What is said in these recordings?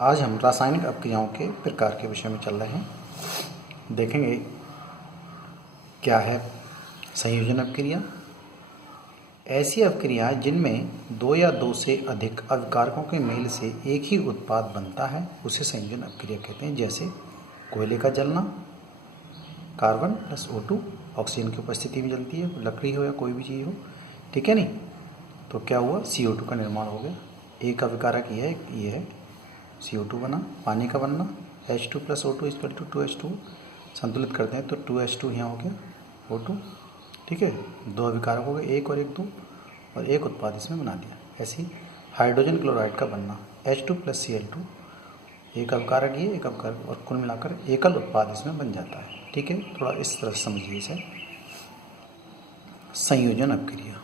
आज हम रासायनिक अपक्रियाओं के प्रकार के विषय में चल रहे हैं। देखेंगे क्या है संयोजन अपक्रिया। ऐसी अपक्रियाएं जिनमें दो या दो से अधिक अभिकारकों के मेल से एक ही उत्पाद बनता है उसे संयोजन अपक्रिया कहते हैं। जैसे कोयले का जलना, कार्बन प्लस O2 ऑक्सीजन की उपस्थिति में जलती है, लकड़ी हो या कोई भी चीज़ हो, ठीक है नहीं। तो क्या हुआ, CO2 का निर्माण हो गया। एक अभिकारक ये है CO2 बना। पानी का बनना H2 plus O2 equal to 2H2, संतुलित करते हैं तो 2H2 यहाँ हो गया O2, ठीक है। दो अभिकारक हो गए, एक और एक दो, और एक उत्पाद इसमें बना दिया। ऐसे ही हाइड्रोजन क्लोराइड का बनना H2 प्लस Cl2, एक अभिकारक ये एक अभिकारक, और कुल मिलाकर एकल उत्पाद इसमें बन जाता है, ठीक है। थोड़ा इस तरह समझिए इसे। संयोजन अपक्रिया,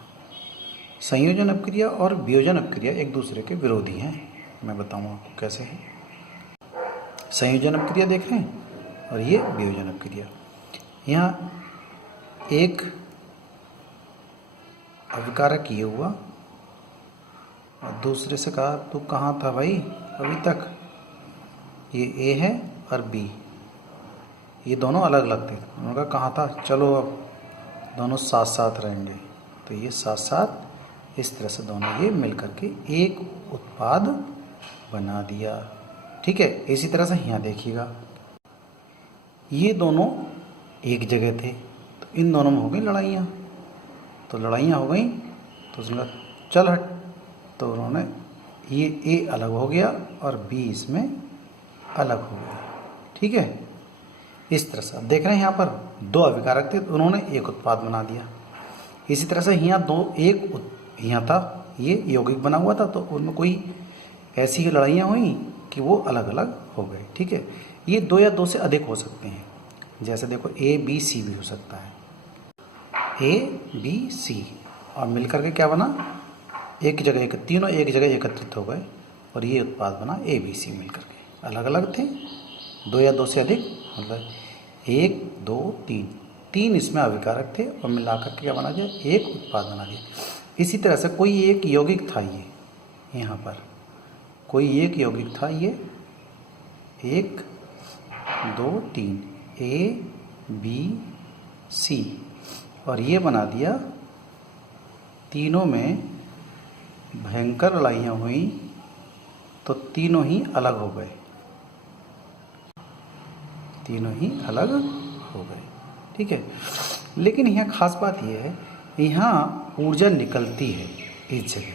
संयोजन अपक्रिया और वियोजन अपक्रिया एक दूसरे के विरोधी हैं। मैं बताऊँ आपको कैसे है। संयोजन अपक्रिया देख रहे हैं और ये वियोजन अपक्रिया। यहाँ एक अभिकारक ये हुआ और दूसरे से कहा तू कहाँ था भाई अभी तक। ये A है और B, ये दोनों अलग अलग थे। उन्होंने कहा कहाँ था, चलो अब दोनों साथ साथ रहेंगे। तो ये साथ साथ इस तरह से दोनों ये मिल करके एक उत्पाद बना दिया, ठीक है। इसी तरह से यहाँ देखिएगा, ये दोनों एक जगह थे तो इन दोनों में हो गई लड़ाइयाँ। तो लड़ाइयाँ हो गई तो उसने कहा चल हट, तो उन्होंने ये A अलग हो गया और B इसमें अलग हो गया, ठीक है। इस तरह से आप देख रहे हैं यहाँ पर दो अभिकारक थे तो उन्होंने एक उत्पाद बना दिया। इसी तरह से यहाँ यहाँ था ये यौगिक बना हुआ था तो उनमें कोई ऐसी ही लड़ाइयाँ हुई कि वो अलग अलग हो गए, ठीक है। ये दो या दो से अधिक हो सकते हैं। जैसे देखो ABC भी हो सकता है, ABC, और मिलकर के क्या बना, एक जगह तीनों एक जगह एकत्रित हो गए और ये उत्पाद बना ABC। मिलकर के अलग अलग थे, दो या दो से अधिक, मतलब 1 2 3 इसमें अभिकारक थे और मिलाकर के क्या बना दिया, एक उत्पाद बना दिया। इसी तरह से कोई एक यौगिक था, ये यहाँ पर कोई एक यौगिक था, ये 1 2 3 ABC, और ये बना दिया। तीनों में भयंकर लड़ाइयाँ हुई तो तीनों ही अलग हो गए, तीनों ही अलग हो गए, ठीक है। लेकिन यहाँ खास बात यह है, यहाँ ऊर्जा निकलती है, इस जगह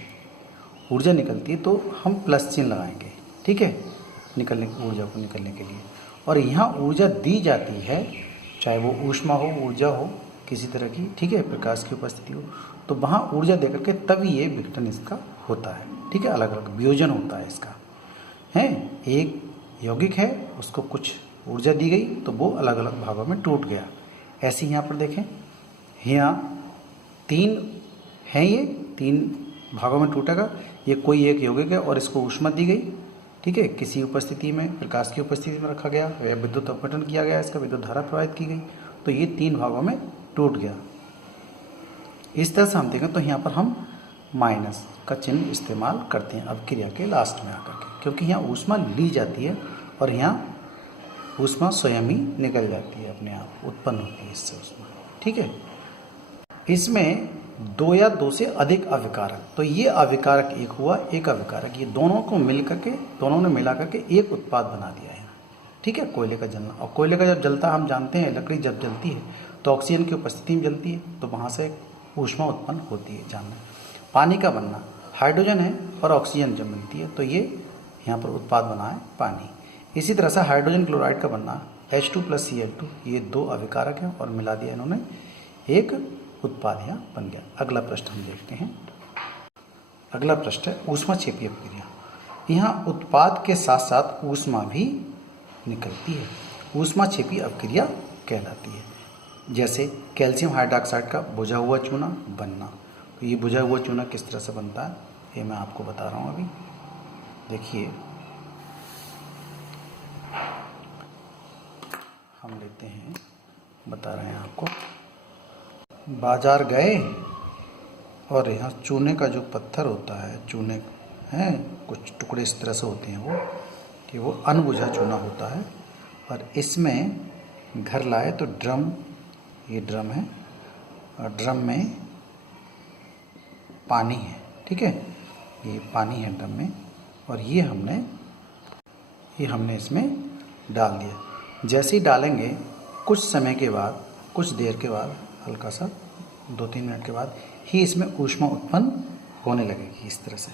ऊर्जा निकलती है तो हम प्लस चिन्ह लगाएंगे, ठीक है, निकलने ऊर्जा को निकलने के लिए। और यहाँ ऊर्जा दी जाती है, चाहे वो ऊष्मा हो, ऊर्जा हो किसी तरह की, ठीक है, प्रकाश की उपस्थिति हो, तो वहाँ ऊर्जा देकर के तभी ये विघटन इसका होता है, ठीक है। अलग अलग वियोजन होता है इसका, है। एक यौगिक है, उसको कुछ ऊर्जा दी गई तो वो अलग अलग भागों में टूट गया। ऐसे यहाँ पर देखें, यहाँ 3 हैं, ये 3 भागों में टूटेगा। ये कोई एक यौगिक है और इसको ऊष्मा दी गई, ठीक है, किसी उपस्थिति में, प्रकाश की उपस्थिति में रखा गया या विद्युत अपघटन किया गया, इसका विद्युत धारा प्रवाहित की गई, तो ये 3 भागों में टूट गया। इस तरह से हम देखें तो यहाँ पर हम माइनस का चिन्ह इस्तेमाल करते हैं अपक्रिया के लास्ट में आकर के, क्योंकि यहाँ ऊष्मा ली जाती है और यहाँ ऊष्मा स्वयं ही निकल जाती है, अपने आप उत्पन्न होती है इससे ऊष्मा, ठीक है। इसमें दो या दो से अधिक अभिकारक, तो ये अभिकारक एक हुआ, एक अभिकारक, ये दोनों को मिल करके, दोनों ने मिला करके एक उत्पाद बना दिया है, ठीक है। कोयले का जलना, और कोयले का जब जलता हम जानते हैं, लकड़ी जब जलती है तो ऑक्सीजन की उपस्थिति में जलती है, तो वहाँ से ऊष्मा उत्पन्न होती है, जानना। पानी का बनना, हाइड्रोजन है और ऑक्सीजन जब मिलती है तो ये यहाँ पर उत्पाद बना है पानी। इसी तरह से हाइड्रोजन क्लोराइड का बनना H2 प्लस Cl2, ये दो अभिकारक हैं और मिला दिया इन्होंने, एक उत्पाद यहाँ बन गया। अगला प्रश्न हम देखते हैं। अगला प्रश्न है ऊष्माक्षेपी अपक्रिया। यहाँ उत्पाद के साथ साथ ऊष्मा भी निकलती है, ऊष्माक्षेपी अपक्रिया कहलाती है। जैसे कैल्शियम हाइड्रोक्साइड का बुझा हुआ चूना बनना, तो ये बुझा हुआ चूना किस तरह से बनता है ये मैं आपको बता रहा हूँ अभी। देखिए, हम लेते हैं, बता रहे हैं आपको। बाजार गए और यहाँ चूने का जो पत्थर होता है, चूने हैं कुछ टुकड़े इस तरह से होते हैं वो, कि वो अनबुझा चूना होता है और इसमें घर लाए तो ड्रम, ये ड्रम है और ड्रम में पानी है, ठीक है, ये पानी है ड्रम में और ये हमने इसमें डाल दिया। जैसे ही डालेंगे कुछ समय के बाद, कुछ देर के बाद, हल्का सा 2-3 मिनट के बाद ही इसमें ऊष्मा उत्पन्न होने लगेगी। इस तरह से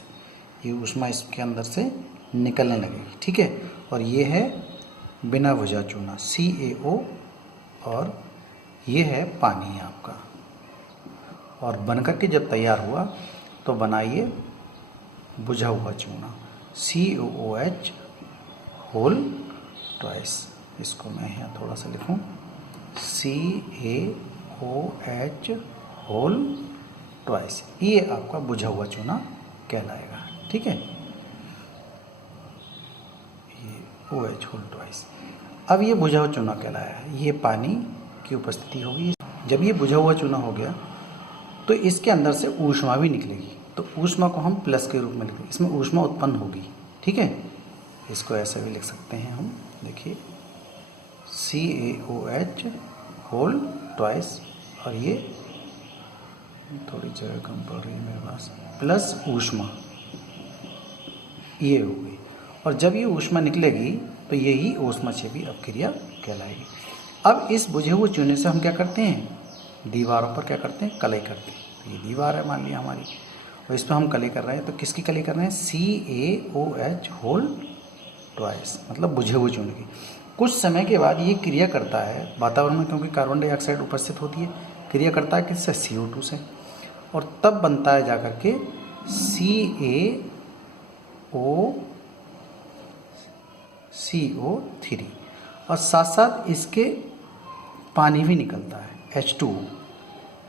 ये ऊष्मा इसके अंदर से निकलने लगेगी, ठीक है। और ये है बिना बुझा चूना CaO और ये है पानी आपका। और बनकर के जब तैयार हुआ तो बनाइए बुझा हुआ चूना COOH होल ट्वाइस। इसको मैं यहाँ थोड़ा सा लिखूँ CaOH होल ट्वाइस, ये आपका बुझा हुआ चूना कहलाएगा, ठीक है, ये OH होल ट्वाइस। अब ये बुझा हुआ चूना कहलाया, ये पानी की उपस्थिति होगी। जब ये बुझा हुआ चूना हो गया तो इसके अंदर से ऊष्मा भी निकलेगी, तो ऊष्मा को हम प्लस के रूप में लिखेंगे, इसमें ऊष्मा उत्पन्न होगी, ठीक है। इसको ऐसे भी लिख सकते हैं हम, देखिए CaOH होल ट्वाइस और ये थोड़ी जगह कम पड़ रही है मेरे पास, प्लस ऊष्मा ये हो गई। और जब ये ऊष्मा निकलेगी तो यही ऊष्माक्षेपी अपक्रिया कहलाएगी। अब इस बुझे हुए चूने से हम क्या करते हैं, दीवारों पर क्या करते हैं, कलई करते हैं। तो ये दीवार है मान लिया हमारी और इस पर हम कलई कर रहे हैं, तो किसकी कलई कर रहे हैं, CaOH होल ट्वाइस, मतलब बुझे हुए चूने की। कुछ समय के बाद ये क्रिया करता है वातावरण में, क्योंकि कार्बन डाइऑक्साइड उपस्थित होती है, क्रिया करता है किससे, CO2 से, और तब बनता है जाकर के CO3 और साथ साथ इसके पानी भी निकलता है H2O,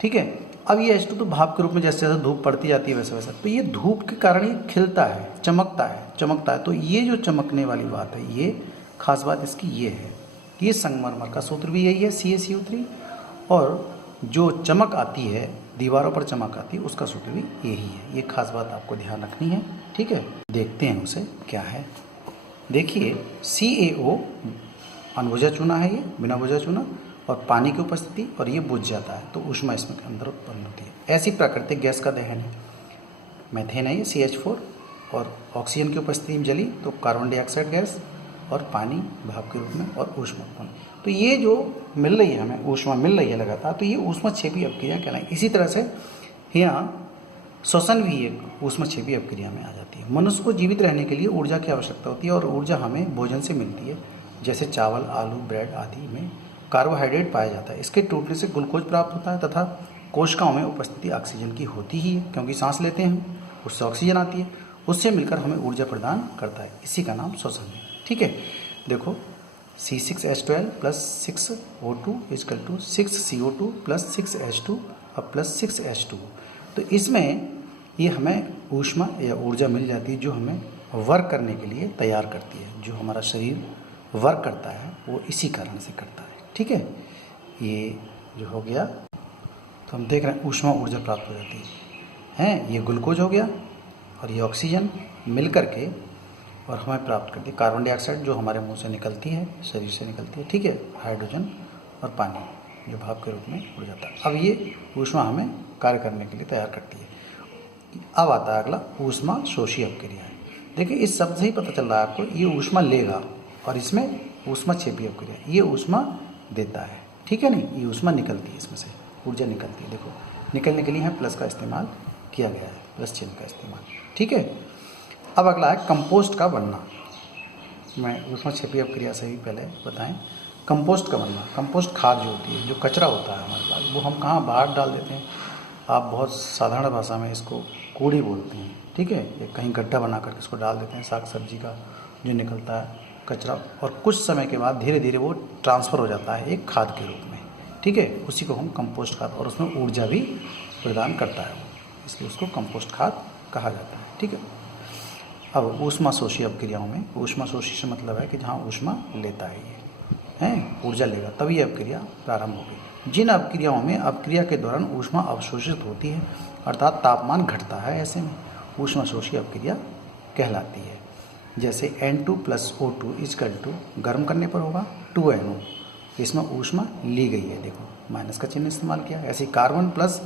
ठीक है। अब ये H2 तो भाप के रूप में जैसे जैसे धूप पड़ती जाती है वैसे वैसे, तो ये धूप के कारण ही खिलता है, चमकता है। तो ये जो चमकने वाली बात है, ये खास बात इसकी ये है, ये संगमरमर का सूत्र भी यही है CaCO3, और जो चमक आती है, दीवारों पर चमक आती है, उसका सूत्र भी यही है। ये खास बात आपको ध्यान रखनी है, ठीक है। देखते हैं उसे क्या है। देखिए CaO अनबुझा चूना है, ये बिना बुझा चूना, और पानी की उपस्थिति, और ये बुझ जाता है तो ऊष्मा इसमें के अंदर उत्पन्न होती है। ऐसी प्राकृतिक गैस का दहन है, मीथेन है ये CH4, और ऑक्सीजन की उपस्थिति में जली तो कार्बन डाइऑक्साइड गैस और पानी भाप के रूप में और ऊष्मा उत्पन्न। तो ये जो मिल रही है, हमें ऊष्मा मिल रही है लगातार, तो ये ऊष्माक्षेपी अपक्रिया कहलाएगी। इसी तरह से यहाँ श्वसन भी एक ऊष्माक्षेपी अपक्रिया में आ जाती है। मनुष्य को जीवित रहने के लिए ऊर्जा की आवश्यकता होती है और ऊर्जा हमें भोजन से मिलती है, जैसे चावल, आलू, ब्रेड आदि में कार्बोहाइड्रेट पाया जाता है। इसके टूटने से ग्लूकोज प्राप्त होता है तथा कोशिकाओं में उपस्थिति ऑक्सीजन की होती ही है, क्योंकि सांस लेते हैं हम, उससे ऑक्सीजन आती है, उससे मिलकर हमें ऊर्जा प्रदान करता है। इसी का नाम श्वसन है, ठीक है। देखो C6H12 plus 6O2 equal to 6CO2 plus 6H2 और प्लस 6H2। तो इसमें ये हमें ऊष्मा या ऊर्जा मिल जाती है जो हमें वर्क करने के लिए तैयार करती है। जो हमारा शरीर वर्क करता है वो इसी कारण से करता है, ठीक है। ये जो हो गया तो हम देख रहे हैं ऊष्मा ऊर्जा प्राप्त हो जाती है। ये ग्लूकोज हो गया और ये ऑक्सीजन मिल कर के और हमें प्राप्त करती है कार्बन डाइऑक्साइड जो हमारे मुंह से निकलती है, शरीर से निकलती है, ठीक है, हाइड्रोजन और पानी जो भाप के रूप में उड़ जाता है। अब ये ऊष्मा हमें कार्य करने के लिए तैयार करती है। अब आता है अगला ऊष्मा शोषी अपक्रिया है। देखिए इस शब्द से ही पता चल रहा है आपको, ये ऊष्मा लेगा और इसमें ऊष्माक्षेपी अपक्रिया, ये ऊष्मा देता है, ठीक है नहीं, ये ऊष्मा निकलती है, इसमें से ऊर्जा निकलती है। देखो निकलने के लिए यहाँ प्लस का इस्तेमाल किया गया है, प्लस चिन्ह का इस्तेमाल, ठीक है। अब अगला है कंपोस्ट का बनना। मैं ऊष्माक्षेपी अपक्रिया से ही पहले बताएं कंपोस्ट का बनना। कंपोस्ट खाद जो होती है, जो कचरा होता है हमारे पास, वो हम कहाँ बाहर डाल देते हैं। आप बहुत साधारण भाषा में इसको कूड़ी बोलते हैं, ठीक है। एक कहीं गड्ढा बना कर इसको डाल देते हैं, साग सब्जी का जो निकलता है कचरा, और कुछ समय के बाद धीरे धीरे वो ट्रांसफ़र हो जाता है एक खाद के रूप में, ठीक है। उसी को हम कंपोस्ट खाद, और उसमें ऊर्जा भी प्रदान करता है, इसलिए उसको कंपोस्ट खाद कहा जाता है, ठीक है। अब ऊष्मा शोषी अपक्रियाओं में, ऊष्मा शोषी से मतलब है कि जहाँ ऊष्मा लेता है ये ऊर्जा लेगा, तभी ये अपक्रिया प्रारंभ होगी। जिन अपक्रियाओं में अपक्रिया के दौरान ऊष्मा अवशोषित होती है अर्थात तापमान घटता है, ऐसे में ऊष्मा शोषी अपक्रिया कहलाती है। जैसे N2 plus O2 is equal to गर्म करने पर होगा 2NO, इसमें ऊष्मा ली गई है, देखो माइनस का चिन्ह इस्तेमाल किया। ऐसे कार्बन प्लस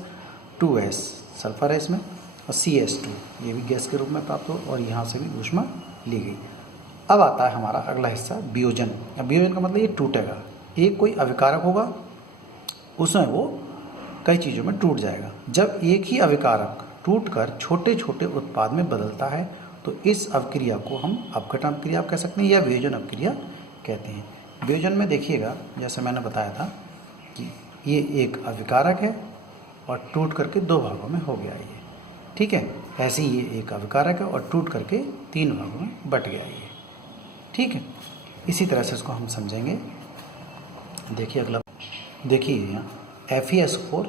2S सल्फर है इसमें, और CH2 ये भी गैस के रूप में प्राप्त हो और यहाँ से भी ऊष्मा ली गई। अब आता है हमारा अगला हिस्सा वियोजन। अब वियोजन का मतलब ये टूटेगा, एक कोई अभिकारक होगा उसमें वो कई चीज़ों में टूट जाएगा। जब एक ही अभिकारक टूटकर छोटे छोटे उत्पाद में बदलता है तो इस अवक्रिया को हम अपघटन अवक्रिया कह सकते हैं या वियोजन अवक्रिया कहते हैं। वियोजन में देखिएगा जैसे मैंने बताया था कि ये एक अभिकारक है और टूट करके दो भागों में हो गया ये, ठीक है। ऐसे ही ये एक अभिकारक है और टूट करके तीन भागों में बट गया ये, ठीक है। इसी तरह से इसको हम समझेंगे। देखिए अगला, देखिए यहाँ FeS4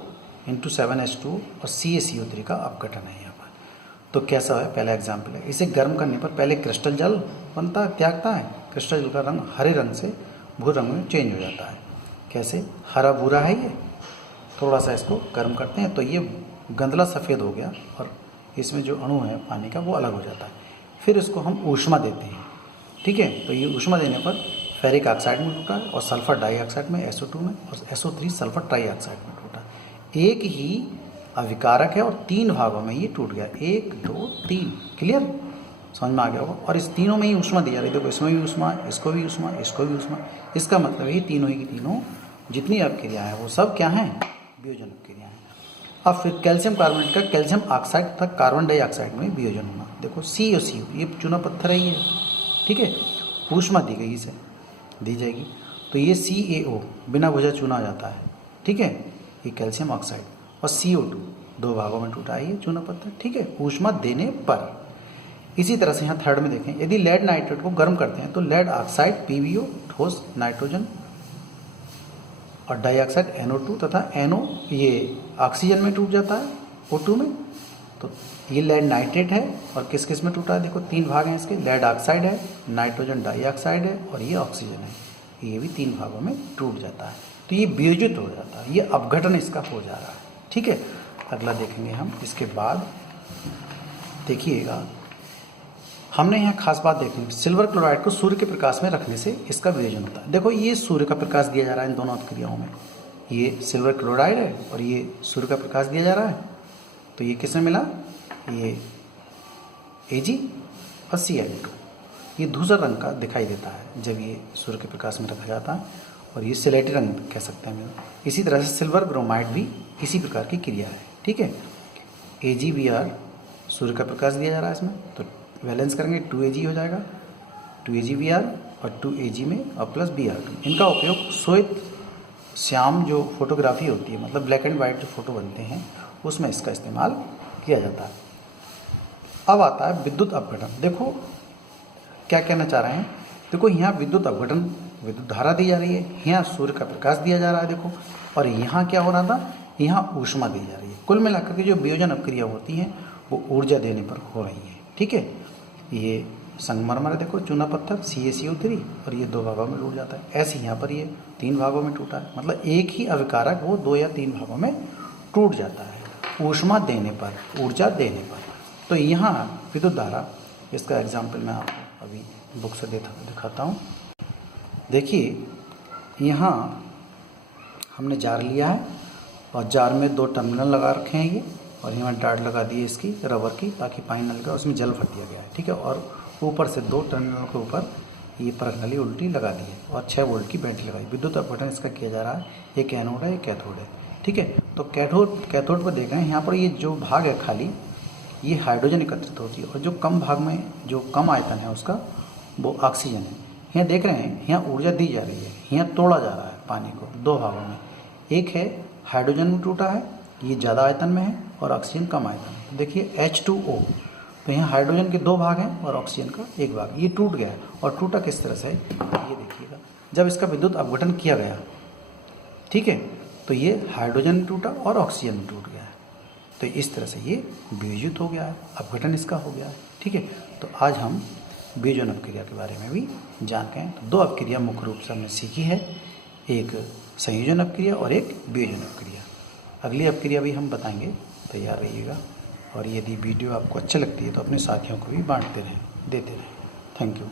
इंटू 7H2 और CaCO3 का अपघटन है यहाँ पर। तो कैसा है, पहला एग्जाम्पल है, इसे गर्म करने पर पहले क्रिस्टल जल बनता है, त्यागता है। क्रिस्टल जल का रंग हरे रंग से भूरे रंग में चेंज हो जाता है। कैसे, हरा भूरा है ये, थोड़ा सा इसको गर्म करते हैं तो ये गंदला सफ़ेद हो गया और इसमें जो अणु है पानी का वो अलग हो जाता है। फिर इसको हम ऊष्मा देते हैं, ठीक है। तो ये ऊष्मा देने पर फेरिक ऑक्साइड में टूटा और सल्फर डाइऑक्साइड में SO2 में और SO3 सल्फर ट्राइऑक्साइड में टूटा। एक ही अभिकारक है और तीन भागों में ये टूट गया, 1 2 3, क्लियर, समझ में आ गया होगा। और इस तीनों में ही ऊष्मा दी जा रही है, देखो इसमें भी ऊष्मा, इसको भी ऊष्मा, इसको भी ऊष्मा। इसका मतलब ये तीनों ही की तीनों जितनी अपक्रियाएँ हैं वो सब क्या हैं, वियोजन अपक्रियाएँ हैं। अब फिर कैल्शियम कार्बोनेट का कैल्शियम ऑक्साइड तथा कार्बन डाइऑक्साइड में वियोजन होना। देखो C और CO ये चूना पत्थर है ये, ठीक है, ऊष्मा दी गई इसे दी जाएगी तो ये CaO बिना बुझा चूना आ जाता है, ठीक है। ये कैल्शियम ऑक्साइड और CO2 दो भागों में टूटा है ये चूना पत्थर, ठीक है, ऊष्मा देने पर। इसी तरह से यहाँ थर्ड में देखें, यदि लेड नाइट्रेट को गर्म करते हैं तो लेड ऑक्साइड PbO ठोस नाइट्रोजन और डाइऑक्साइड NO2 तथा NO ये ऑक्सीजन में टूट जाता है O2 में। तो ये लेड नाइट्रेट है और किस किस में टूटा है, देखो तीन भाग हैं इसके, लेड ऑक्साइड है, नाइट्रोजन डाइऑक्साइड है और ये ऑक्सीजन है। ये भी तीन भागों में टूट जाता है तो ये वियोजित हो जाता है, ये अपघटन इसका हो जा रहा है, ठीक है। अगला देखेंगे हम इसके बाद। देखिएगा हमने यहाँ खास बात देखनी, सिल्वर क्लोराइड को सूर्य के प्रकाश में रखने से इसका वियोजन होता है। देखो ये सूर्य का प्रकाश दिया जा रहा है इन दोनों अभिक्रियाओं में, ये सिल्वर क्लोराइड है और ये सूर्य का प्रकाश दिया जा रहा है। तो ये किसमें मिला, ये Ag और Cl2, ये धूसर रंग का दिखाई देता है जब ये सूर्य के प्रकाश में रखा जाता है और ये सिलेटी रंग कह सकते हैं। इसी तरह से सिल्वर ब्रोमाइड भी इसी प्रकार की क्रिया है, ठीक है। AgBr सूर्य का प्रकाश दिया जा रहा है इसमें, तो बैलेंस करेंगे 2Ag हो जाएगा, 2AgBr और 2Ag में और प्लस Br2। इनका उपयोग श्वेत श्याम जो फोटोग्राफी होती है, मतलब ब्लैक एंड वाइट जो फोटो बनते हैं उसमें इसका इस्तेमाल किया जाता है। अब आता है विद्युत अपघटन। देखो क्या कहना चाह रहे हैं, देखो यहाँ विद्युत अपघटन, विद्युत धारा दी जा रही है, यहाँ सूर्य का प्रकाश दिया जा रहा है देखो, और यहाँ क्या हो रहा था, यहाँ ऊष्मा दी जा रही है। कुल मिलाकर के जो वियोजन अपक्रिया होती हैं वो ऊर्जा देने पर हो रही है, ठीक है। ये संगमरमर है, देखो चूना पत्थर CaCO3 और ये दो भागों में टूट जाता है। ऐसे यहाँ पर ये तीन भागों में टूटा है, मतलब एक ही अभिकारक वो दो या तीन भागों में टूट जाता है ऊष्मा देने पर, ऊर्जा देने पर। तो यहाँ विद्युत धारा, इसका एग्जाम्पल मैं आपको अभी बुक से दिखाता हूँ। देखिए यहाँ हमने जार लिया है और जार में दो टर्मिनल लगा रखे हैं ये, और यहाँ डार्ट लगा दी है इसकी रबर की ताकि पानी न लगे, उसमें जल भर दिया गया है, ठीक है। और ऊपर से दो टर्मिनल के ऊपर ये परत नली उल्टी लगा दी है और 6 वोल्ट की बैटरी लगाई। विद्युत अपघटन इसका किया जा रहा है, एक एनोड है एक कैथोड है, ठीक है। तो कैथोड पर देख रहे हैं यहाँ पर ये जो भाग है खाली, ये हाइड्रोजन एकत्रित होती है और जो कम भाग में जो कम आयतन है उसका वो ऑक्सीजन है। यहाँ देख रहे हैं यहाँ ऊर्जा दी जा रही है, यहाँ तोड़ा जा रहा है पानी को दो भागों में, एक है हाइड्रोजन में टूटा है, ये ज़्यादा आयतन में है और ऑक्सीजन कम आयतन है। देखिए H2O, तो यहाँ हाइड्रोजन के दो भाग हैं और ऑक्सीजन का एक भाग, ये टूट गया है। और टूटा किस तरह से है ये देखिएगा, जब इसका विद्युत अपघटन किया गया, ठीक है, तो ये हाइड्रोजन में टूटा और ऑक्सीजन में टूट गया है। तो इस तरह से ये वियोजित हो गया है, अपघटन इसका हो गया है, ठीक है। तो आज हम वियोजन अपक्रिया के बारे में भी जान गए। तो दो अपक्रिया मुख्य रूप से हमने सीखी है, एक संयोजन अपक्रिया और एक वियोजन अपक्रिया। अगली अपक्रिया भी हम बताएंगे, तैयार रहिएगा। और यदि वीडियो आपको अच्छा लगती है तो अपने साथियों को भी बांटते रहें, देते रहें। Thank you.